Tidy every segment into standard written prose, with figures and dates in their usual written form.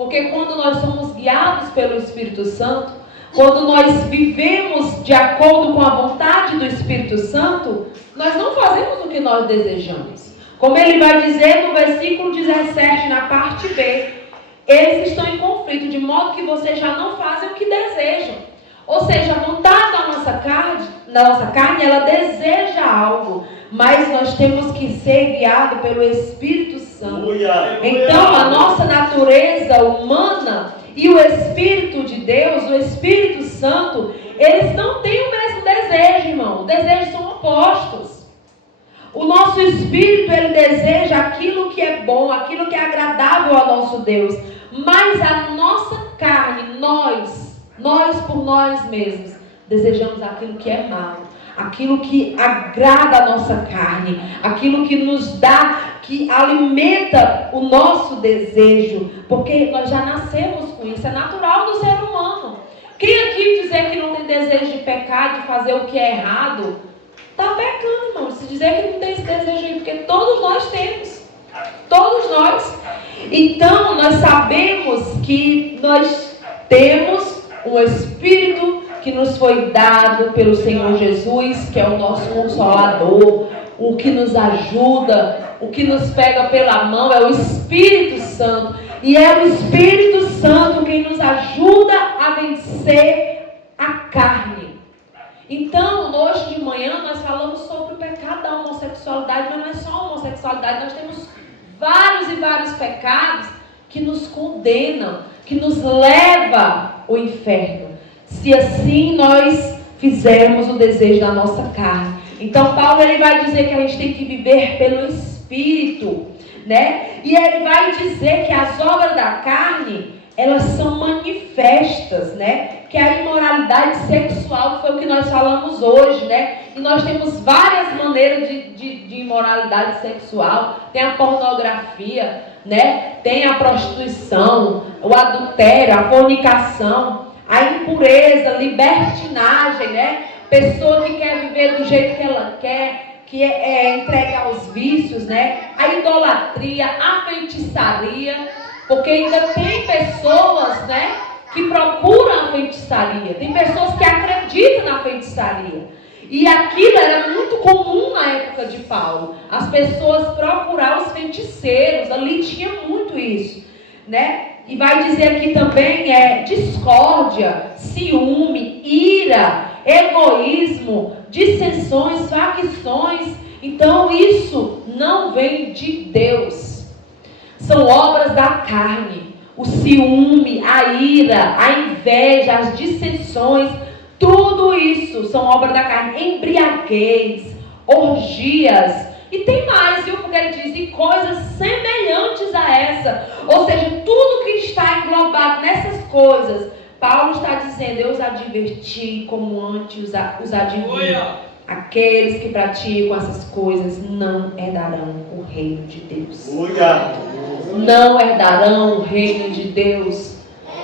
Porque quando nós somos guiados pelo Espírito Santo, quando nós vivemos de acordo com a vontade do Espírito Santo, nós não fazemos o que nós desejamos. Como ele vai dizer no versículo 17, na parte B, eles estão em conflito, de modo que vocês já não fazem o que desejam. Ou seja, a vontade da nossa carne, ela deseja algo, mas nós temos que ser guiados pelo Espírito Santo. Então, a nossa natureza humana e o Espírito de Deus, o Espírito Santo, eles não têm o mesmo desejo, irmão. Os desejos são opostos. O nosso Espírito, ele deseja aquilo que é bom, aquilo que é agradável ao nosso Deus. Mas a nossa carne, nós por nós mesmos, desejamos aquilo que é mal, aquilo que agrada a nossa carne, aquilo que nos dá, que alimenta o nosso desejo, porque nós já nascemos com isso, é natural do ser humano. Quem aqui dizer que não tem desejo de pecar, de fazer o que é errado, está pecando, irmão. Se dizer que não tem esse desejo aí, porque todos nós temos, todos nós. Então nós sabemos que nós temos um Espírito que nos foi dado pelo Senhor Jesus, que é o nosso Consolador, o que nos ajuda, o que nos pega pela mão é o Espírito Santo. E é o Espírito Santo quem nos ajuda a vencer a carne. Então, hoje de manhã nós falamos sobre o pecado da homossexualidade, mas não é só a homossexualidade, nós temos vários e vários pecados que nos condenam, que nos levam ao inferno, se assim nós fizermos o desejo da nossa carne. Então Paulo, ele vai dizer que a gente tem que viver pelo Espírito, né? E ele vai dizer que as obras da carne, elas são manifestas, né? Que é a imoralidade sexual, que foi o que nós falamos hoje, né? E nós temos várias maneiras de imoralidade sexual. Tem a pornografia, né? Tem a prostituição, o adultério, a fornicação, a impureza, libertinagem, né? Pessoa que quer viver do jeito que ela quer, que é entregue aos vícios, né? A idolatria, a feitiçaria, porque ainda tem pessoas, né, que procuram a feitiçaria. Tem pessoas que acreditam na feitiçaria. E aquilo era muito comum na época de Paulo. As pessoas procuravam os feiticeiros, ali tinha muito isso, né? E vai dizer aqui também discórdia, ciúme, ira, egoísmo, dissensões, facções. Então isso não vem de Deus. São obras da carne. O ciúme, a ira, a inveja, as dissensões, tudo isso são obras da carne. Embriaguez, orgias, e tem mais, viu? Porque ele diz, e coisas semelhantes a essa. Ou seja, tudo que está englobado nessas coisas, Paulo está dizendo, eu os adverti como antes os advirti. Aqueles que praticam essas coisas não herdarão o reino de Deus. Não herdarão o reino de Deus.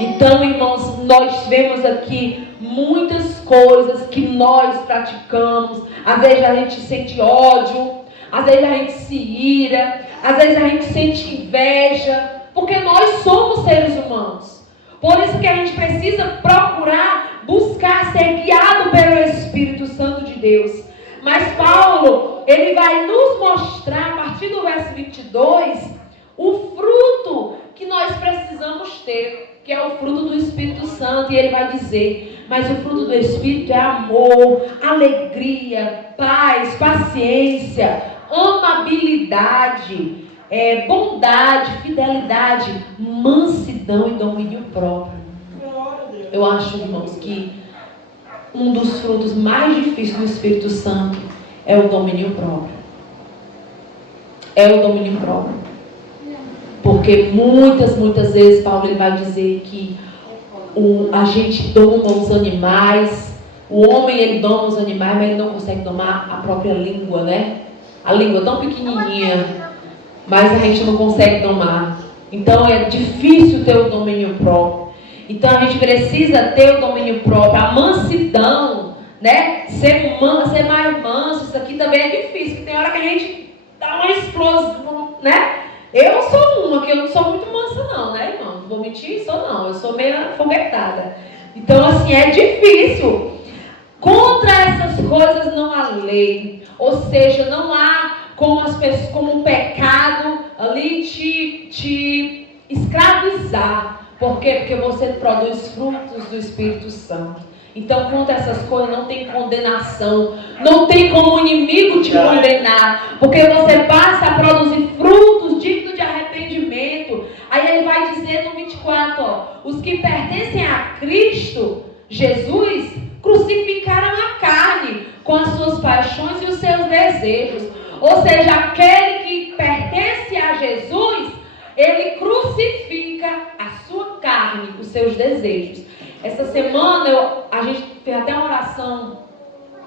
Então, irmãos, nós vemos aqui muitas coisas que nós praticamos. Às vezes a gente sente ódio, às vezes a gente se ira, às vezes a gente sente inveja, porque nós somos seres humanos. Por isso que a gente precisa procurar, buscar ser guiado pelo Espírito Santo de Deus. Mas Paulo, ele vai nos mostrar, a partir do verso 22, o fruto que nós precisamos ter, que é o fruto do Espírito Santo. E ele vai dizer, mas o fruto do Espírito é amor, alegria, paz, paciência, amabilidade, bondade, fidelidade, mansidão e domínio próprio. Eu acho, irmãos, que um dos frutos mais difíceis do Espírito Santo é o domínio próprio. É o domínio próprio. Porque muitas vezes Paulo, ele vai dizer que a gente doma os animais. O homem, ele doma os animais, mas ele não consegue domar a própria língua, né? A língua tão pequenininha, mas a gente não consegue domar. Então é difícil ter o domínio próprio. Então a gente precisa ter o domínio próprio, a mansidão, né? Ser humano, ser mais manso. Isso aqui também é difícil, porque tem hora que a gente dá uma explosão, né? Eu sou uma que eu não sou muito mansa não, né, irmão? Não vou mentir, sou não. Eu sou meio foguetada. Então, assim, é difícil. Contra essas coisas não há lei. Ou seja, não há como um pecado ali te escravizar. Por quê? Porque você produz frutos do Espírito Santo. Então, contra essas coisas não tem condenação. Não tem como o inimigo te condenar. Porque você passa a produzir frutos dignos de arrependimento. Aí ele vai dizer no 24, ó, os que pertencem a Cristo, Jesus, crucificaram a carne com as suas paixões e os seus desejos. Ou seja, aquele que pertence a Jesus, ele crucifica a sua carne, os seus desejos. Essa semana a gente fez até uma oração,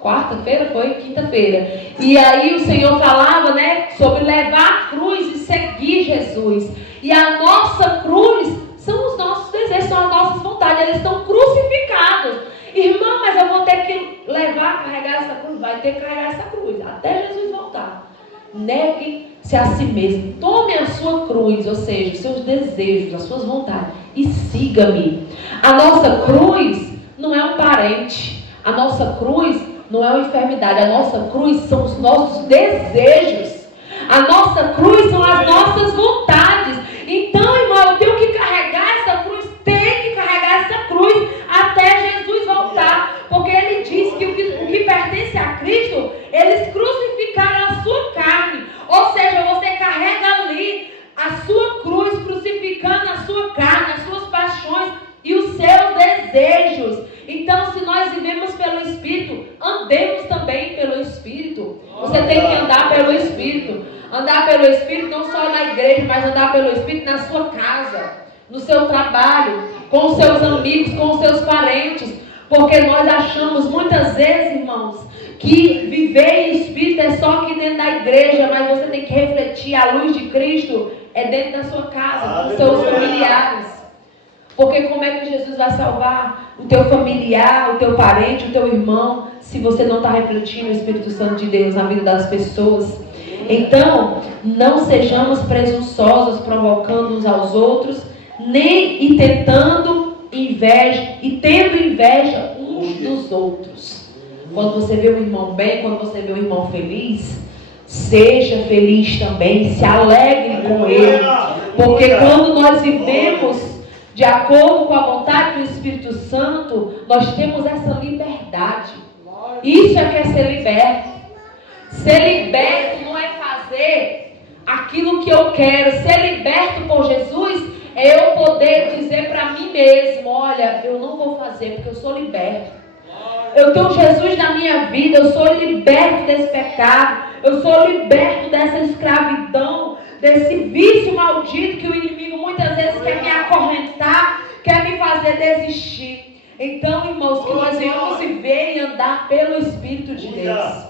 quarta-feira foi? Quinta-feira. E aí o Senhor falava, né, sobre levar a cruz e seguir Jesus. E a nossa cruz são os nossos desejos, são as nossas vontades, eles estão crucificados. Irmão, mas eu vou ter que levar, carregar essa cruz? Vai ter que carregar essa cruz, até Jesus voltar. Negue-se a si mesmo, tome a sua cruz, ou seja, os seus desejos, as suas vontades, e siga-me. A nossa cruz não é um parente, a nossa cruz não é uma enfermidade, a nossa cruz são os nossos desejos, a nossa cruz são as nossas vontades. Então, irmão, eu tenho que carregar essa cruz, tenho que carregar essa cruz até Jesus voltar, porque ele diz que o que pertence a Cristo, eles crucificaram a sua carne, ou seja, você carrega ali a sua cruz, crucificando a sua carne, as suas paixões e os seus desejos. Então, se nós vivemos pelo Espírito, andemos também pelo Espírito. Você tem que andar pelo Espírito. Andar pelo Espírito não só na igreja, mas andar pelo Espírito na sua casa, no seu trabalho, com os seus amigos, com os seus parentes. Porque nós achamos muitas vezes, irmãos, que viver em Espírito é só aqui dentro da igreja, mas você tem que refletir a luz de Cristo é dentro da sua casa, com os seus familiares. Porque como é que Jesus vai salvar o teu familiar, o teu parente, o teu irmão, se você não está refletindo o Espírito Santo de Deus na vida das pessoas? Então, não sejamos presunçosos, provocando uns aos outros, nem tendo inveja uns dos outros. Quando você vê o irmão bem, quando você vê o irmão feliz, seja feliz também, se alegre com ele. Porque quando nós vivemos de acordo com a vontade do Espírito Santo, nós temos essa liberdade. Isso é que é ser liberto. Ser liberto não é fazer aquilo que eu quero. Ser liberto por Jesus é eu poder dizer para mim mesmo, olha, eu não vou fazer porque eu sou liberto. Eu tenho Jesus na minha vida, eu sou liberto desse pecado, eu sou liberto dessa escravidão, desse vício maldito que o inimigo muitas vezes quer me acorrentar, quer me fazer desistir. Então, irmãos, que nós venhamos viver e andar pelo Espírito de Deus.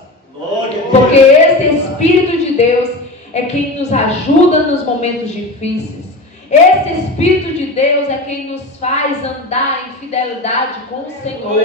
Porque esse Espírito de Deus é quem nos ajuda nos momentos difíceis. Esse Espírito de Deus é quem nos faz andar em fidelidade com o Senhor.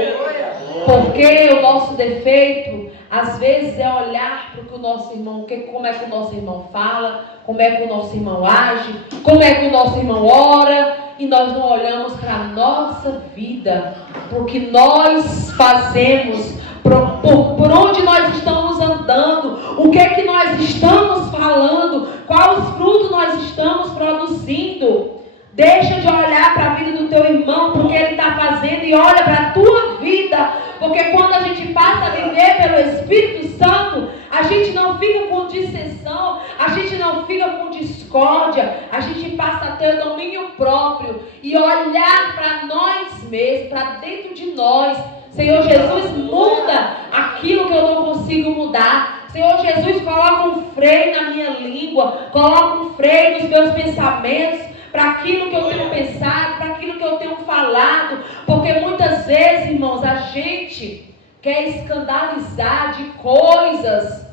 Porque o nosso defeito, às vezes, é olhar para o nosso irmão, como é que o nosso irmão fala, como é que o nosso irmão age, como é que o nosso irmão ora, e nós não olhamos para a nossa vida, para o que nós fazemos, por onde nós estamos andando, o que é que nós estamos falando, quais frutos nós estamos produzindo. Deixa de olhar para a vida do teu irmão, porque ele está fazendo, e olha para a tua vida, porque quando a gente passa a viver pelo Espírito Santo, a gente não fica com dissensão, a gente não fica com discórdia, a gente passa a ter domínio próprio e olhar para nós mesmos, para dentro de nós. Senhor Jesus, muda aquilo que eu não consigo mudar. Senhor Jesus, coloca um freio na minha língua, coloca um freio nos meus pensamentos, para aquilo que eu tenho pensado, para aquilo que eu tenho falado, porque muitas vezes, irmãos, a gente quer escandalizar de coisas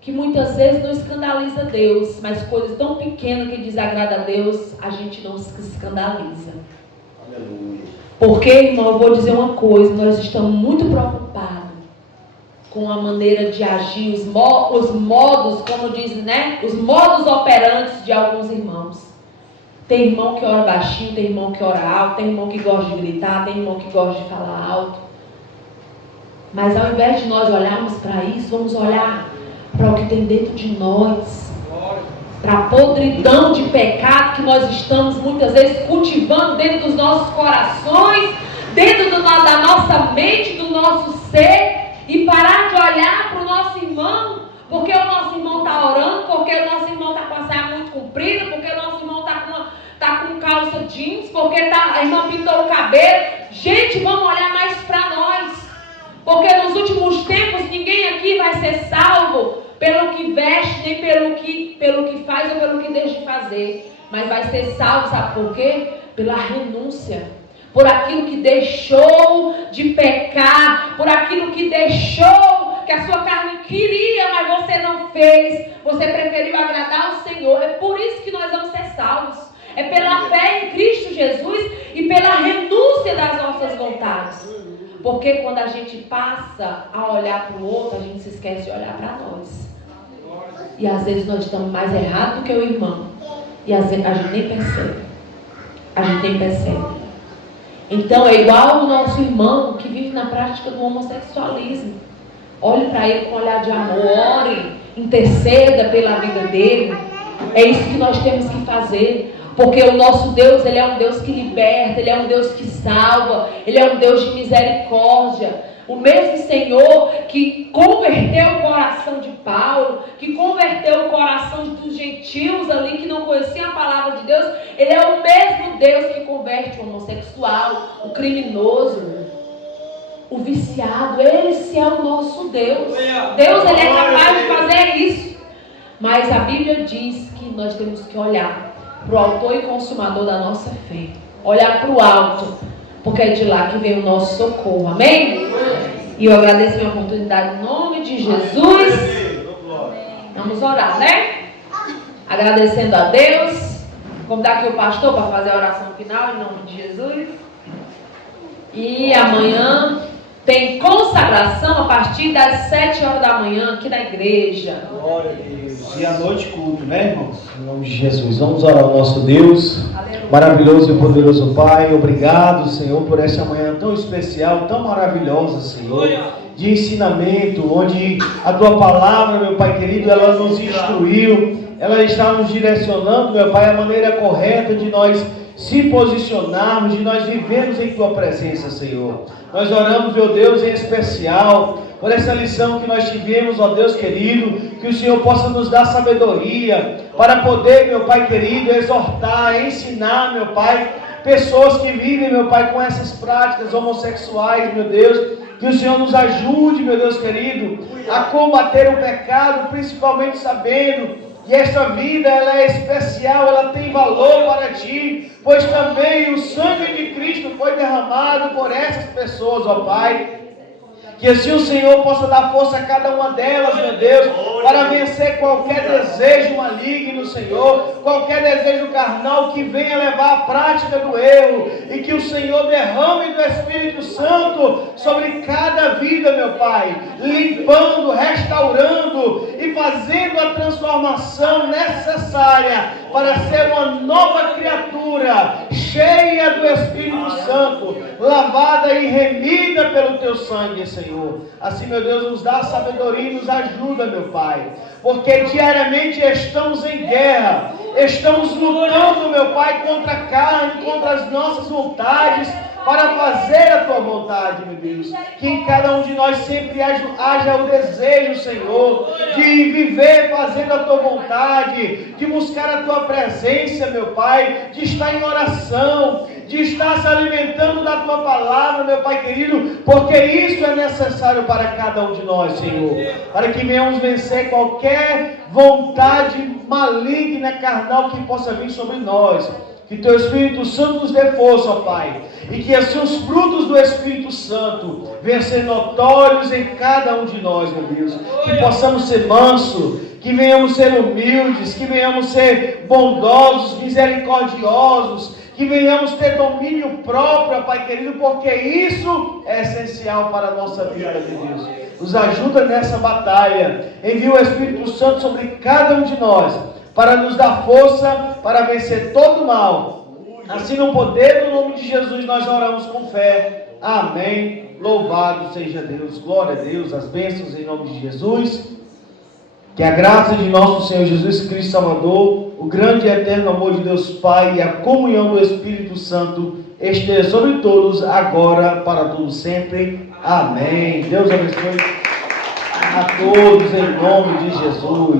que muitas vezes não escandaliza Deus, mas coisas tão pequenas que desagradam a Deus, a gente não se escandaliza. Aleluia. Porque, irmão, eu vou dizer uma coisa, nós estamos muito preocupados com a maneira de agir, os modos, como dizem, né? Os modos operantes de alguns irmãos. Tem irmão que ora baixinho, tem irmão que ora alto, tem irmão que gosta de gritar, tem irmão que gosta de falar alto. Mas ao invés de nós olharmos para isso, vamos olhar para o que tem dentro de nós. Para a podridão de pecado que nós estamos muitas vezes cultivando dentro dos nossos corações, dentro da nossa mente, do nosso ser. E parar de olhar para o nosso irmão, porque o nosso irmão está orando, porque o nosso irmão está com a saia muito comprida, porque o nosso irmão está com calça jeans, porque a irmã pintou o cabelo. Gente, vamos olhar mais para nós, porque nos últimos tempos ninguém aqui vai ser salvo pelo que veste, nem pelo que faz ou pelo que deixa de fazer, mas vai ser salvo, sabe por quê? Pela renúncia. Por aquilo que deixou de pecar, por aquilo que deixou, que a sua carne queria, mas você não fez, você preferiu agradar ao Senhor. É por isso que nós vamos ser salvos. É pela fé em Cristo Jesus e pela renúncia das nossas vontades. Porque quando a gente passa a olhar para o outro, a gente se esquece de olhar para nós. E às vezes nós estamos mais errados do que o irmão. E às vezes a gente nem percebe. A gente nem percebe. Então é igual o nosso irmão que vive na prática do homossexualismo. Olhe para ele com um olhar de amor, ore, interceda pela vida dele. É isso que nós temos que fazer. Porque o nosso Deus, Ele é um Deus que liberta, Ele é um Deus que salva, Ele é um Deus de misericórdia. O mesmo Senhor que converteu o coração de Paulo, que converteu o coração dos gentios ali que não conheciam a palavra de Deus, Ele é o mesmo Deus que converte o homossexual, o criminoso, o viciado. Esse é o nosso Deus. Deus, Ele é capaz de fazer isso. Mas a Bíblia diz que nós temos que olhar para o autor e consumador da nossa fé. Olhar para o alto, porque é de lá que vem o nosso socorro. Amém? E eu agradeço a minha oportunidade em nome de Jesus. Vamos orar, né? Agradecendo a Deus. Convidar aqui o pastor para fazer a oração final em nome de Jesus. E amanhã tem consagração a partir das 7 horas da manhã aqui na igreja. Glória a Deus. E à noite culto, né, irmãos? Em nome de Jesus. Vamos orar ao nosso Deus. Aleluia. Maravilhoso e poderoso Pai. Obrigado, Senhor, por esta manhã tão especial, tão maravilhosa, Senhor. De ensinamento, onde a Tua palavra, meu Pai querido, ela nos instruiu. Ela está nos direcionando, meu Pai, a maneira correta de nós se posicionarmos, de nós vivermos em Tua presença, Senhor. Nós oramos, meu Deus, em especial por essa lição que nós tivemos, ó Deus querido, que o Senhor possa nos dar sabedoria para poder, meu Pai querido, exortar, ensinar, meu Pai, pessoas que vivem, meu Pai, com essas práticas homossexuais, meu Deus. Que o Senhor nos ajude, meu Deus querido, a combater o pecado, principalmente sabendo que esta vida ela é especial, ela tem valor para Ti, pois também o sangue de Cristo foi derramado por essas pessoas, ó Pai. Que assim o Senhor possa dar força a cada uma delas, meu Deus, para vencer qualquer desejo maligno, Senhor, qualquer desejo carnal que venha levar à prática do erro, e que o Senhor derrame do Espírito Santo sobre cada vida, meu Pai, limpando, restaurando e fazendo a transformação necessária para ser uma nova criatura, cheia do Espírito Santo, lavada e remida pelo Teu sangue, Senhor. Assim, meu Deus, nos dá sabedoria e nos ajuda, meu Pai, porque diariamente estamos em guerra, estamos lutando, meu Pai, contra a carne, contra as nossas vontades, para fazer a Tua vontade, meu Deus. Que em cada um de nós sempre haja o desejo, Senhor, de viver fazendo a Tua vontade, de buscar a Tua presença, meu Pai, de estar em oração, de estar se alimentando da Tua palavra, meu Pai querido, porque isso é necessário para cada um de nós, Senhor, para que venhamos vencer qualquer vontade maligna, carnal que possa vir sobre nós. Que Teu Espírito Santo nos dê força, ó Pai, e que assim os frutos do Espírito Santo venham ser notórios em cada um de nós, meu Deus. Que possamos ser mansos, que venhamos ser humildes, que venhamos ser bondosos, misericordiosos, que venhamos ter domínio próprio, Pai querido, porque isso é essencial para a nossa vida, meu Deus. Nos ajuda nessa batalha. Envia o Espírito Santo sobre cada um de nós, para nos dar força para vencer todo o mal. Assim, no poder do nome de Jesus, nós oramos com fé. Amém. Louvado seja Deus. Glória a Deus. As bênçãos em nome de Jesus. Que a graça de nosso Senhor Jesus Cristo Salvador, o grande e eterno amor de Deus Pai e a comunhão do Espírito Santo esteja sobre todos, agora, para todos sempre. Amém. Deus abençoe a todos em nome de Jesus.